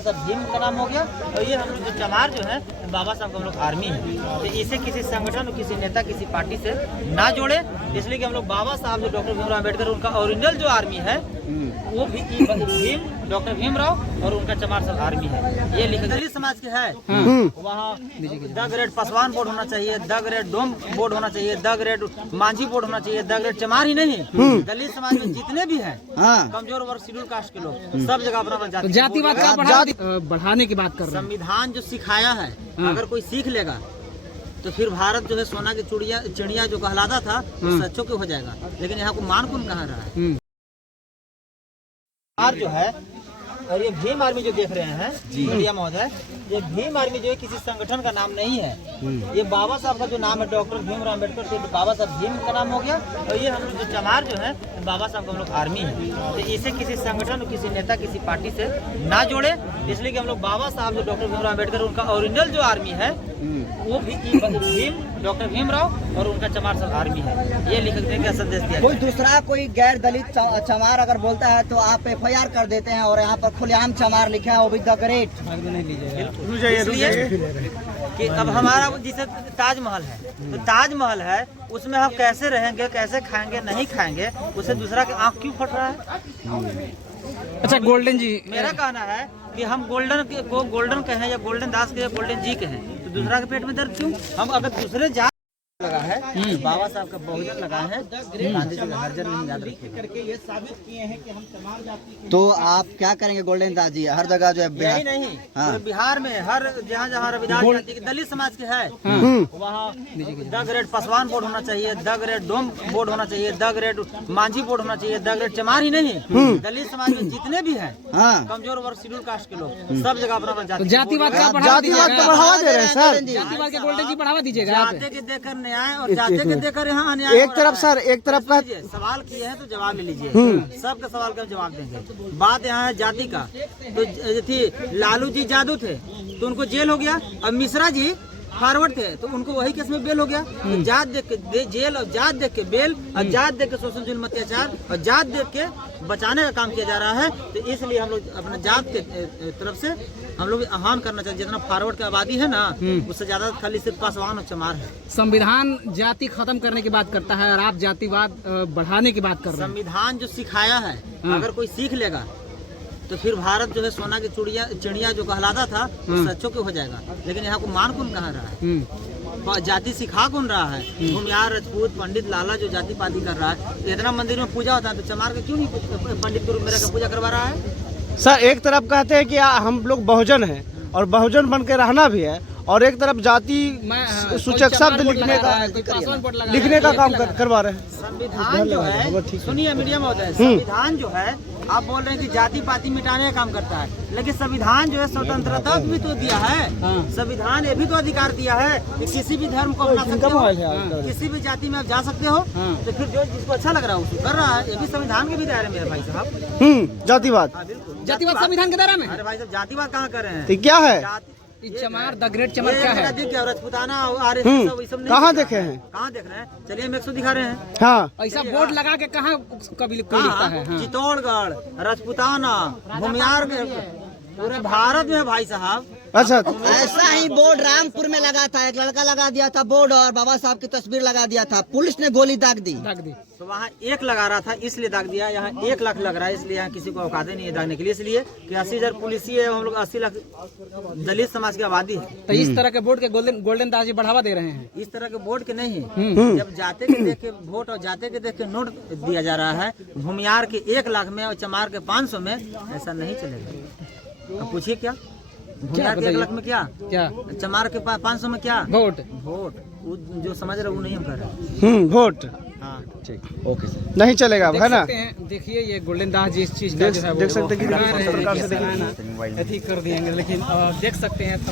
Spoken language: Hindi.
सब भीम का नाम हो गया। और ये हम लोग जो चमार जो है बाबा साहब का हम लोग आर्मी है, तो इसे किसी संगठन, किसी नेता, किसी पार्टी से ना जोड़े, इसलिए कि हम लोग बाबा साहब जो डॉक्टर भीमराव अम्बेडकर उनका ओरिजिनल जो आर्मी है वो भी भीम डॉक्टर भीमराव और उनका चमार सब आर्मी है। ये लिखा दलित समाज के है, वहाँ द ग्रेड पासवान बोर्ड होना चाहिए, द ग्रेड डोम बोर्ड होना चाहिए, द ग्रेड मांझी बोर्ड होना चाहिए, द ग्रेड चमार ही नहीं, दलित समाज में जितने भी हैं कमजोर वर्ग, शेड्यूल कास्ट के लोग सब जगह अपना जातिवाद का बढ़ाने की बात कर रहे हैं। संविधान जो सिखाया है अगर कोई सीख लेगा तो फिर भारत जो है सोना की चिड़िया जो कहलाता था वो सच्चों के हो जाएगा। लेकिन यहाँ को मान कौन कहा रहा है जो है। और ये भीम आर्मी जो देख रहे हैं मीडिया महोदय, ये भीम आर्मी जो है किसी संगठन का नाम नहीं है, ये बाबा साहब का जो नाम है डॉक्टर भीमराव अम्बेडकर से बाबा साहब भीम का नाम हो गया। और ये हम लोग जो चमार जो है बाबा साहब का हम लोग आर्मी है, तो इसे किसी संगठन, किसी नेता, किसी पार्टी से ना जोड़े, इसलिए कि हम लोग बाबा साहब जो डॉक्टर भीमराव अम्बेडकर उनका ओरिजिनल जो आर्मी है वो भी भीम डॉक्टर भीमराव और उनका चमार सब आर्मी है। ये लिखने का संदेश दिया। कोई दूसरा कोई गैर दलित चमार अगर बोलता है तो आप FIR कर देते हैं, और यहाँ पर खुलेआम चमार लिखा है वो भी द ग्रेट। कि अब हमारा जैसे ताजमहल है, तो ताजमहल है उसमें हम कैसे रहेंगे, कैसे खाएंगे, नहीं खाएंगे, उसे दूसरा की आँख क्यों फट रहा है। अच्छा गोल्डन जी, मेरा कहना है कि हम गोल्डन को गोल्डन कहें या गोल्डन दास के या गोल्डन जी कहें, तो दूसरा के पेट में दर्द क्यों। हम अगर दूसरे जात लगा है, बाबा साहब का बहुजन लगा है, गांधी जी का हरिजन नहीं याद रखिएगा। ये साबित किए हैं कि हम चमार जाति। तो आप क्या करेंगे गोल्डन दास जी, हर जगह जो है यही नहीं पूरे बिहार में हर जहाँ रविदास जाति के दलित समाज के है वहाँ द ग्रेड पासवान बोर्ड होना चाहिए, द ग्रेड डोम बोर्ड होना चाहिए, द ग्रेड मांझी बोर्ड होना चाहिए, द ग्रेड चमार ही नहीं, दलित समाज में जितने भी हैं कमजोर वर्ग, शेड्यूल कास्ट के लोग सब जगह अपना जातिवाद का बढ़ावा दे रहे हैं सर। जातिवाद के गोल्डन जी बढ़ावा दीजिएगा। जाते के देकर न्याय और जाते के देकर यहाँ अन्याय। एक तरफ सर, एक तरफ का सवाल किए हैं तो जवाब ले लीजिए, सबके सवाल का जवाब देंगे। बात यहाँ है जाति का, तो थी लालू जी जादू थे तो उनको जेल हो गया, अब मिश्रा जी फॉरवर्ड थे तो उनको वही केस में बेल हो गया। तो जात देख के जेल और जात देख के बेल और जात देख के शोषण जुल्म अत्याचार और जात देख के बचाने का काम किया जा रहा है। तो इसलिए हम लोग अपने जात के तरफ से हम लोग आह्वान करना चाहिए, जितना फॉरवर्ड की आबादी है ना उससे ज्यादा खाली सिर्फ पासवान और चमार है। संविधान जाति खत्म करने की बात करता है और आप जातिवाद बढ़ाने की बात कर रहे हैं। संविधान जो सिखाया है अगर कोई सीख लेगा तो फिर भारत जो है सोना की चिड़िया जो कहलाता था वो सच्चों के हो जाएगा। लेकिन यहाँ को मान कौन कहा रहा है, जाति सिखा कौन रहा है। भूमियार, राजपूत, पंडित, लाला जो जाति पाति कर रहा है, इतना मंदिर में पूजा होता है तो चमार का क्यों नहीं पंडित गुरु मेरा का पूजा करवा रहा है। सर एक तरफ कहते हैं कि हम लोग बहुजन हैं और बहुजन बन के रहना भी है, और एक तरफ जाति सूचक शब्द लिखने का काम करवा रहे हैं। संविधान जो है, सुनिए मीडिया महोदय, संविधान जो है आप बोल रहे हैं कि जाति पाति मिटाने का काम करता है, लेकिन संविधान जो है स्वतंत्रता भी तो दिया है। संविधान ये भी तो अधिकार दिया है कि किसी भी धर्म को अपना सकते हो, किसी भी जाति में आप जा सकते हो। तो फिर जो जिसको अच्छा लग रहा है उसको कर रहा है, ये भी संविधान के भी दायरे में है भाई साहब। जातिवाद जातिवाद संविधान के दायरे में। अरे भाई साहब जातिवाद कहाँ कर रहे हैं, तो क्या है चमार द ग्रेट चमार क्या है, राजपूताना कहाँ देखे हैं, कहाँ देख रहे हैं। चलिए हम 100 दिखा रहे हैं। हाँ ऐसा बोर्ड लगा के कहाँ कभी लिखता है। चित्तौड़गढ़, राजपूताना, भूमियार पूरे भारत में भाई साहब। अच्छा ऐसा ही बोर्ड रामपुर में लगा था, एक लड़का लगा दिया था बोर्ड और बाबा साहब की तस्वीर लगा दिया था, पुलिस ने गोली दाग दी। तो वहाँ 1 लगा रहा था इसलिए दाग दिया, यहाँ 1 लाख लग रहा है इसलिए यहाँ किसी को औकात नहीं है दागने के लिए, इसलिए कि 80,000 पुलिस है, हम लोग 80 लाख दलित समाज की आबादी है। तो इस तरह के बोर्ड के गोल्डन दास जी बढ़ावा दे रहे हैं। इस तरह के बोर्ड के नहीं, जब जाते के देख के वोट और जाते के देख के नोट दिया जा रहा है, भूमियार के 1 लाख में और चमार के 500 में, ऐसा नहीं चलेगा। अब पूछिए क्या भूमियार के 1 लाख में क्या चमार के 500 में क्या वोट जो समझ रहे वो नहीं हम कर रहे वोट। हाँ ठीक ओके सर, नहीं चलेगा है ना। देखिए ये गोल्डन दास जी इस चीज का जो है देख सकते हैं कि कर दिएंगे, लेकिन देख सकते हैं